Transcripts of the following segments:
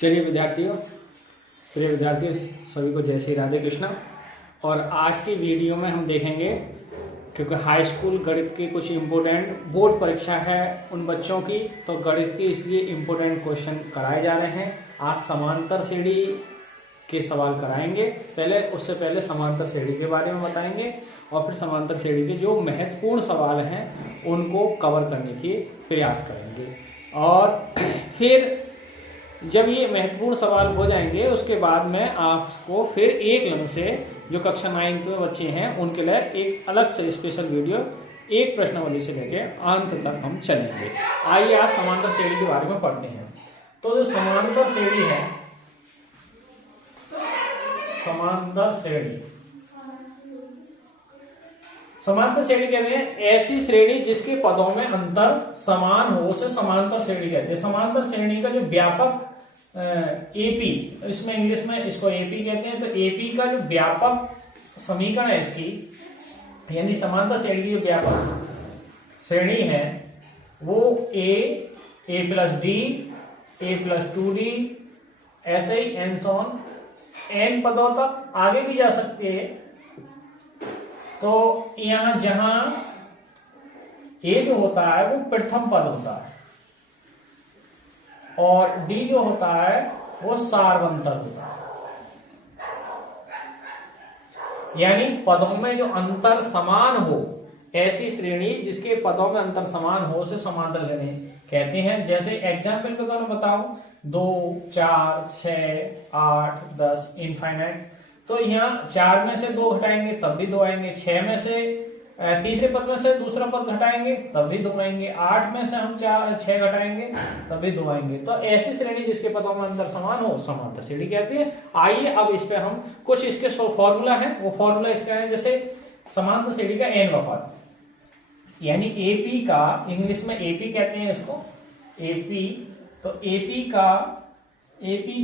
चलिए प्रिय विद्यार्थियों सभी को जय श्री राधे कृष्णा। और आज की वीडियो में हम देखेंगे, क्योंकि हाई स्कूल गणित की कुछ इम्पोर्टेंट बोर्ड परीक्षा है उन बच्चों की, तो गणित के इसलिए इम्पोर्टेंट क्वेश्चन कराए जा रहे हैं। आज समांतर श्रेणी के सवाल कराएंगे। उससे पहले समांतर श्रेणी के बारे में बताएंगे और फिर समांतर श्रेणी के जो महत्वपूर्ण सवाल हैं उनको कवर करने की प्रयास करेंगे। और फिर जब ये महत्वपूर्ण सवाल हो जाएंगे उसके बाद में आपको फिर एक लंग से जो कक्षा 9 के बच्चे हैं उनके लिए एक अलग से स्पेशल वीडियो एक प्रश्नावली से लेके अंत तक हम चलेंगे। आइए आज समांतर श्रेणी के बारे में पढ़ते हैं। तो जो समांतर श्रेणी है, समांतर श्रेणी कहते हैं ऐसी श्रेणी जिसके पदों में अंतर समान हो उसे समांतर श्रेणी कहते हैं। समांतर श्रेणी का जो व्यापक एपी, इसमें इंग्लिश में इसको एपी कहते हैं। तो एपी का जो व्यापक समीकरण है इसकी, यानी समांतर श्रेणी की जो व्यापक श्रेणी है वो ए प्लस डी, ए प्लस 2d, ऐसे ही एंड सो ऑन, एन पदों तक आगे भी जा सकती है। तो यहां जहां ए जो होता है वो प्रथम पद होता है और डी जो होता है वो सार्वंतर होता है, यानी पदों में जो अंतर समान हो, ऐसी श्रेणी जिसके पदों में अंतर समान हो उसे समांतर श्रेणी कहते हैं। जैसे एग्जाम्पल के तौर पर बताऊं, 2, 4, 6, 8, 10 इनफाइनाइट। तो यहाँ 4 में से 2 घटाएंगे तब भी 2 आएंगे, 6 में से तीसरे पद में से दूसरा पद घटाएंगे तब भी 2 आएंगे, 8 में से हम 6 घटाएंगे तब भी 2 आएंगे। तो ऐसी श्रेणी जिसके पदों में अंतर समान हो समांतर श्रेणी कहती है। आइए अब इस पे हम कुछ इसके फॉर्मूला है, वो फॉर्मूला इसका है। जैसे समांतर श्रेणी का n पद, यानी एपी का, इंग्लिश में एपी कहते हैं इसको, एपी। तो एपी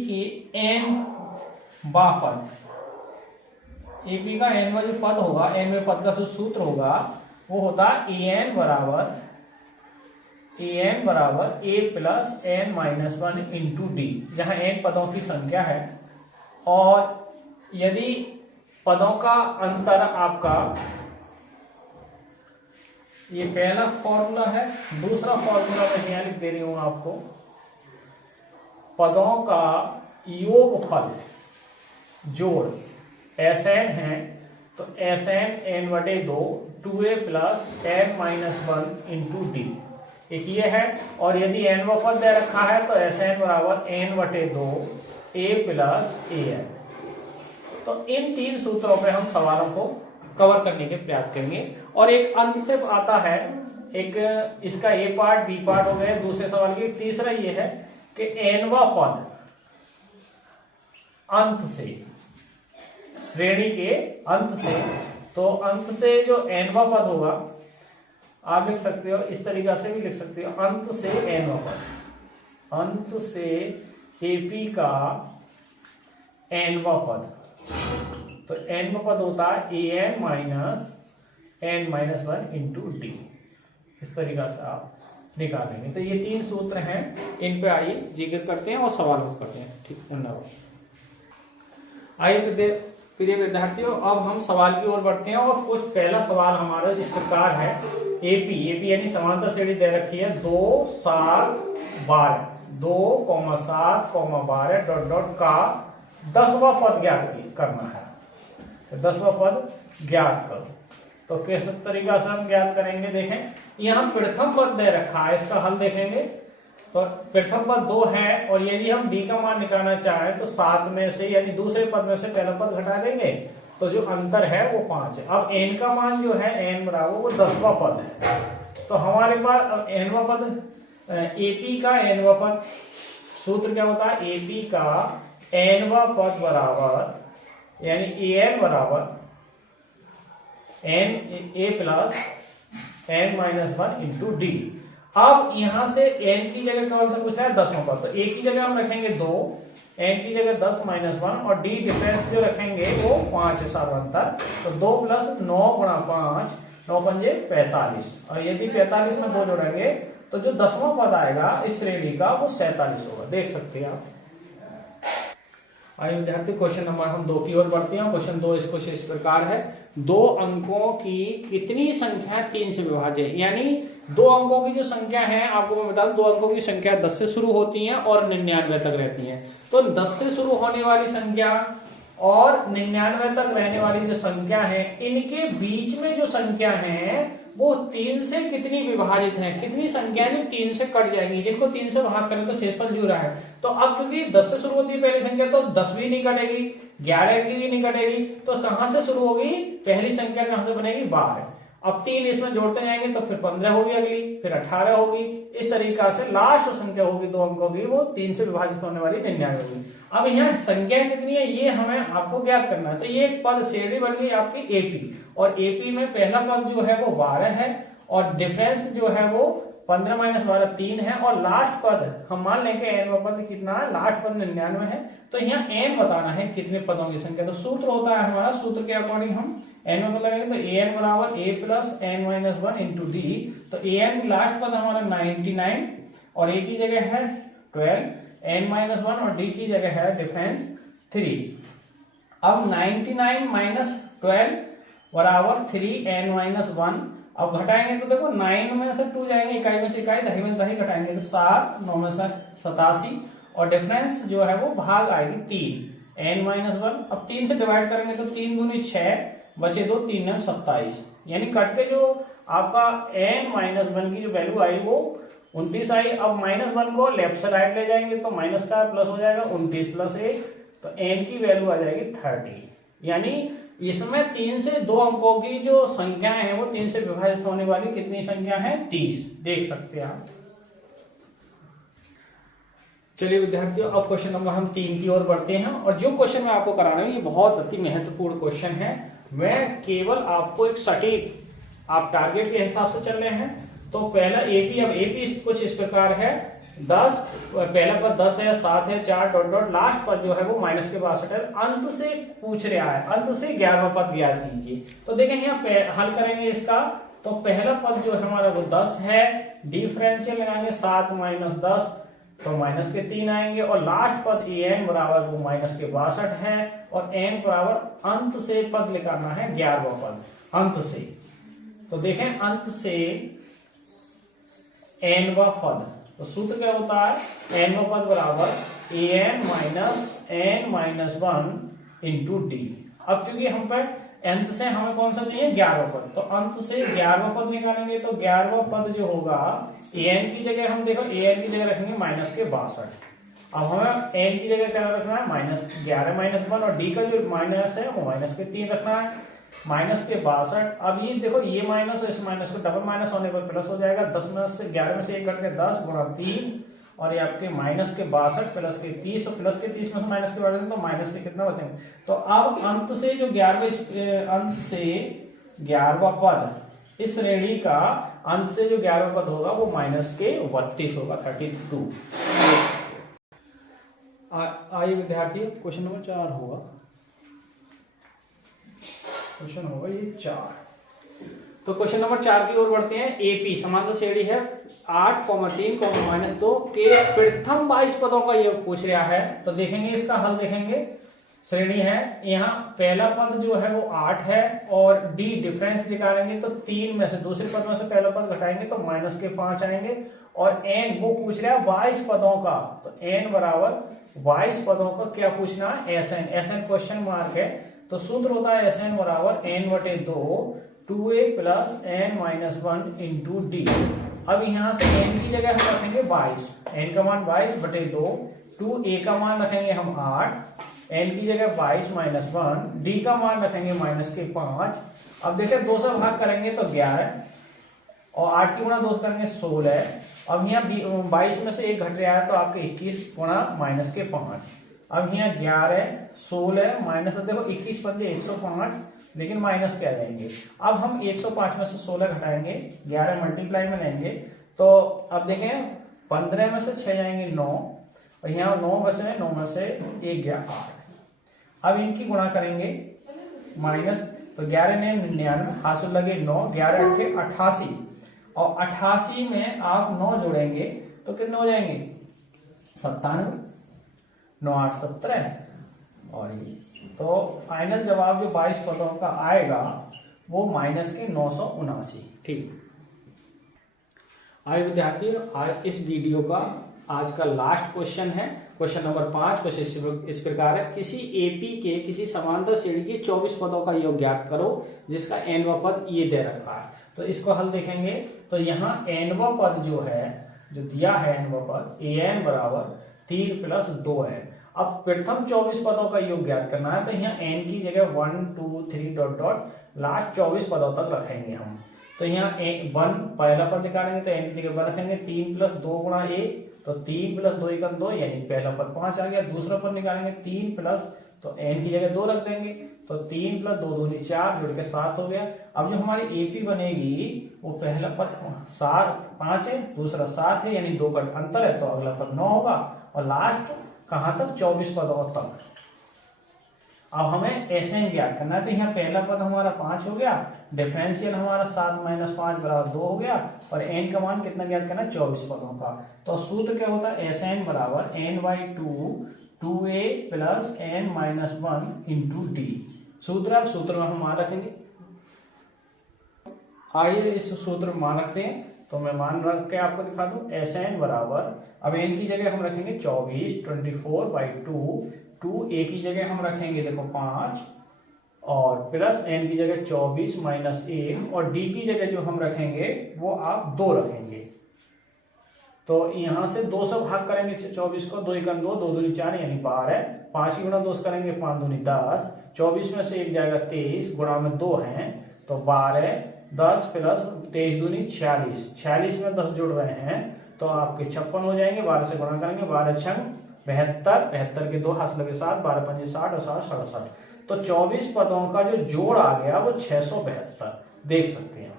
की n पद, एपी का n जो पद होगा, n में पद का जो सूत्र होगा वो होता है an बराबर a plus n minus 1 into D, जहां n पदों की संख्या है। और यदि पदों का अंतर आपका, ये पहला फॉर्मूला है। दूसरा फॉर्मूला मैं यहां लिख दे रही हूं आपको, पदों का योगफल जोड़ Sn है, तो Sn n/2 2a plus n minus 1 into D, एक ये है। और यदि n पद दे रखा है तो Sn बराबर n/2 a प्लस an। तो इन 3 सूत्रों पे हम सवालों को कवर करने के प्रयास करेंगे। और एक अंत से आता है, एक इसका ए पार्ट बी पार्ट हो गए दूसरे सवाल की। तीसरा ये है कि nवा पद अंत से, श्रेणी के अंत से, तो अंत से जो nवा पद होगा आप लिख सकते हो, इस तरीका से भी लिख सकते हो, अंत से nवा पद, अंत से एपी का nवा पद। तो nवा पद होता है an minus n minus 1 into D, इस तरीका से आप निकालेंगे। तो ये 3 सूत्र हैं, इन पे आइए जिक्र करते हैं और सवाल करते हैं। ठीक, धन्यवाद। आइए प्रिय विद्यार्थियों, अब हम सवाल की ओर बढ़ते हैं। और कुछ पहला सवाल हमारा इस प्रकार है, एपी यानी समांतर श्रेणी दे रखी है 2, 7, 12, 2, 7, 12 डॉट डॉट का 10वां पद ज्ञात करना है। तो 10वां पद ज्ञात करो। तो किस तरीका से हम ज्ञात करेंगे, देखें यहाँ प्रथम पद दे रखा है, इसका हल देखेंगे। तो प्रथम पद 2 है और यदि हम d का मान निकालना चाहें तो 7 में से, यानी दूसरे पद में से पहला पद घटा देंगे तो जो अंतर है वो 5 है। अब n का मान जो है n बराबर वो 10वां पद है। तो हमारे पास nवां पद, एपी का nवां पद, सूत्र क्या होता है, एपी का nवां पद बराबर, यानी an बराबर a plus n minus 1 into D. अब यहां से n की जगह कौन सा पूछ रहा है, 10वां पद। तो a की जगह हम रखेंगे 2, n की जगह 10 माइनस 1 और d डिफरेंस जो रखेंगे वो 5 है सार्वंतर। तो 2 प्लस 9 गुणा 5, 9 पंजे 45। और यदि 45 में 2 जोड़ेंगे तो जो 10वां पद आएगा इस श्रेणी का वो 47 होगा। देख सकते हैं आप। आइए विद्यार्थी क्वेश्चन नंबर हम 2 की ओर बढ़ते हैं। क्वेश्चन 2 इसको इस प्रकार है, 2 अंकों की कितनी संख्या 3 से विभाज्य है। यानी 2 अंकों की जो संख्या है, आपको मैं बता दूं 2 अंकों की संख्या 10 से शुरू होती है और 99 तक रहती है। तो 10 से शुरू होने वाली संख्या और 99 तक रहने वाली जो संख्या है, इनके बीच में जो संख्या है वो 3 से कितनी विभाजित है, कितनी संख्या जो 3 से कट जाएगी, जिनको 3 से भाग करें तो शेषफल 0 है। तो अब क्योंकि 10 से शुरू होती है पहली संख्या, तो 10 भी नहीं कटेगी, 11 की भी नहीं कटेगी, तो कहां से शुरू होगी, पहली संख्या कहां से बनेगी, 12। अब 3 इसमें जोड़ते जाएंगे तो फिर 15 होगी अगली, फिर 18 होगी। इस तरीका से लास्ट संख्या होगी 2 अंकों की, वो 3 से विभाजित होने वाली 99 होगी। अब यहाँ संख्या कितनी है ये हमें आपको ज्ञात करना है। तो ये एक पद श्रेणी बन गई आपकी एपी, और एपी में पहला पद जो है वो 12 है, और डिफरेंस जो है वो 15 - 12 3 है, और लास्ट पद हम मान लेंगे एन पद कितना है, लास्ट पद 99 है। तो यहाँ एन बताना है कितने पदों की संख्या। तो सूत्र होता है हमारा, सूत्र के अकॉर्डिंग हम एन में लगाएंगे तो ए एन बराबर a plus n minus 1 into d. तो ए एन लास्ट पद हमारा 99, और ए की जगह है 12, एन माइनस 1 और डी की जगह है डिफरेंस 3। अब 99 माइनस 12 बराबर 3 एन माइनस 1। अब घटाएंगे तो देखो 9 में से 2 जाएंगे, इकाई में से इकाई, दही में से दही घटाएंगे तो 7, 9 में से 87, और डिफरेंस जो है वो भाग आएगी 3 एन माइनस 1। अब 3 से डिवाइड करेंगे तो 3 दूनी 6, बचे 2, 3 में 27, यानी कट के जो आपका एन माइनस 1 की जो वैल्यू आई वो 29 आई। अब -1 को लेफ्ट से राइट ले जाएंगे तो माइनस का प्लस हो जाएगा 29 + 1, तो एन की वैल्यू आ जाएगी 30। यानी इसमें 3 से 2 अंकों की जो संख्या है वो 3 से विभाजित होने वाली कितनी संख्या है, 30। देख सकते हैं आप। चलिए विद्यार्थियों, अब क्वेश्चन नंबर हम 3 की ओर बढ़ते हैं, और जो क्वेश्चन मैं आपको करा रहा हूं ये बहुत अति महत्वपूर्ण क्वेश्चन है। मैं केवल आपको एक सटीक, आप टारगेट के हिसाब से चल रहे हैं। तो पहला एपी, अब एपी कुछ इस प्रकार है, 10 पहला पद 10 है, 7 है, 4 डॉट डॉट, लास्ट पद जो है वो माइनस के 62 है। अंत से पूछ रहा है, अंत से 11वां पद ज्ञात कीजिए। तो देखें यहाँ हल करेंगे इसका, तो पहला पद जो है हमारा वो 10 है, डिफरेंशियल लगाएंगे 7 - 10 तो माइनस के 3 आएंगे, और लास्ट पद एन बराबर वो माइनस के 62 है, और एन बराबर अंत से पद निकालना है 11वां पद अंत से। तो देखें अंत से एनवां पद, तो सूत्र क्या होता है, एनवां पद बराबर एन माइनस 1 इंटू डी। अब चूंकि हम पर अंत से हमें कौन सा चाहिए, 11वां पद, तो अंत से 11वां पद निकालेंगे तो 11वां पद जो होगा एन की जगह हम देखो एन की जगह रखेंगे माइनस के 62। अब हमें एन की जगह क्या रखना है, -11 - 1, और डी का जो माइनस है वो माइनस के 3 रखना है, माइनस के 62। अब ये देखो ये माइनस और इस माइनस को डबल माइनस होने पर प्लस हो जाएगा, 10 में से 11 में से 1 कट के 10 गुणा 3, और ये आपके माइनस के 62 प्लस के 30, और प्लस के 30 में से माइनस के 62 तो माइनस के कितना बचेंगे। तो अब अंत से जो 11वां पद, इस श्रेणी का अंत से जो 11वां पद होगा वो माइनस के 32 होगा, 32। आइए विद्यार्थी, क्वेश्चन नंबर 4 होगा, क्वेश्चन होगा ये 4। तो क्वेश्चन नंबर 4 की ओर बढ़ते हैं। एपी समांतर श्रेणी है 8, 3, -2 के प्रथम 22 पदों का योग पूछ रहा है। तो देखेंगे इसका हल, देखेंगे श्रेणी है, यहाँ पहला पद जो है वो 8 है, और डी डिफरेंस निकालेंगे तो 3 में से दूसरे पद में से पहला पद घटाएंगे तो माइनस के 5 आएंगे, और एन वो पूछ रहा है 22 पदों का, तो एन बराबर 22 पदों का क्या पूछना है, एसएन। एसएन क्वेश्चन मार्क है, तो सूत्र होता है एस एन बराबर n/2 2a + n-1 into D. अब यहाँ से n की जगह हम रखेंगे 22, n का मान 22/2, 2a का मान रखेंगे हम 8, n की जगह 22 - 1, d का मान रखेंगे माइनस के 5। अब देखिए 2 से भाग करेंगे तो 11, और 8 की गुणा 2 करेंगे 16। अब यहाँ 22 में से 1 घट रहा है तो आपके 21 गुणा माइनस के 5। अब यहाँ 11, 16 माइनस, देखो 21 × 105, लेकिन माइनस के आ जाएंगे। अब हम 105 में से 16 घटाएंगे, 11 मल्टीप्लाई में लेंगे, तो अब देखें 15 में से 6 जाएंगे 9, और यहाँ 9 में से 1 गया 8। अब इनकी गुणा करेंगे माइनस, तो 11 ने 99, हासिल लगे 9, 11 × 8 = 88, और 88 में आप 9 जोड़ेंगे तो कितने हो जाएंगे, 97, 9 × 8 = 17, और ये, तो फाइनल जवाब जो 22 पदों का आएगा वो माइनस के 979। ठीक। आज विद्यार्थियों, आज इस वीडियो का आज का लास्ट क्वेश्चन है, क्वेश्चन नंबर 5। क्वेश्चन इस प्रकार है, किसी एपी के किसी समांतर श्रेणी के 24 पदों का योग ज्ञात करो जिसका nवां पद ये दे रखा है। तो इसको हल देखेंगे तो यहाँ nवां पद जो है, जो दिया है nवां पद an बराबर 3 + 2 है। अब प्रथम 24 पदों का योग ज्ञात करना है, तो यहाँ n की जगह 1 2 3 डॉट डॉट लास्ट 24 पदों तक रखेंगे हम। तो यहाँ 1 पहला पद निकालेंगे तो n की जगह 1 रखेंगे, 3 + 2 गुणा 1 तो 3 + 2 = 2, यानी पहला पद 5 आ गया। दूसरा पद निकालेंगे 3 प्लस, तो n की जगह 2 रख देंगे, तो 3 + 2 दूनी 4 जुड़ के 7 हो गया। अब जो हमारी एपी बनेगी वो पहला पद 5 है, दूसरा 7 है, यानी 2 का अंतर है, तो अगला पद 9 होगा। और लास्ट कहाँ तक? 24 पदों तक। अब हमें SN ज्ञात करना है, तो यहाँ पहला पद हमारा 5 हो गया, डिफरेंशियल हमारा 7 - 5 = 2 हो गया, और n का मान कितना ज्ञात करना है? 24 पदों का। तो सूत्र क्या होता है? SN बराबर n/2 2a + n - 1 × d। सूत्र, अब सूत्र में हम मान रखेंगे। आइए इस सूत्र में मान रखते हैं, तो मैं मान रख के आपको दिखा दूं। SN बराबर, अब n की जगह हम रखेंगे 24, 24/2, 2a की जगह हम रखेंगे देखो 5, और प्लस n की जगह 24 - 1, और d की जगह जो हम रखेंगे वो आप 2 रखेंगे। तो यहाँ से 2 से भाग करेंगे 24 को, 2 × 2 2 दूनी 4 यानी 12, 5 गुणा 2 करेंगे 5 दूनी 10, 24 में से 1 जाएगा 23, गुणा में 2 हैं तो 12, 10 प्लस 23 दूनी 46, 46 में 10 जुड़ रहे हैं तो आपके 56 हो जाएंगे। 12 से गुणा करेंगे, 12 छंग 72, 72 के 2 हाथ लगे 7, 12 × 5 = 60 और 7 = 67। तो 24 पदों का जो जोड़ आ गया वो 672, देख सकते हैं।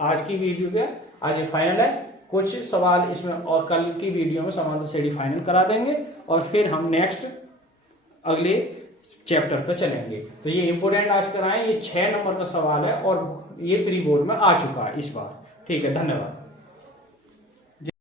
आज की वीडियो के आगे फाइनल है, कुछ सवाल इसमें और कल की वीडियो में समांतर श्रेणी फाइनल करा देंगे, और फिर हम नेक्स्ट अगले चैप्टर पर चलेंगे। तो ये इंपोर्टेंट आज कराएं, ये 6 नंबर का सवाल है और ये प्री बोर्ड में आ चुका है इस बार। ठीक है, धन्यवाद।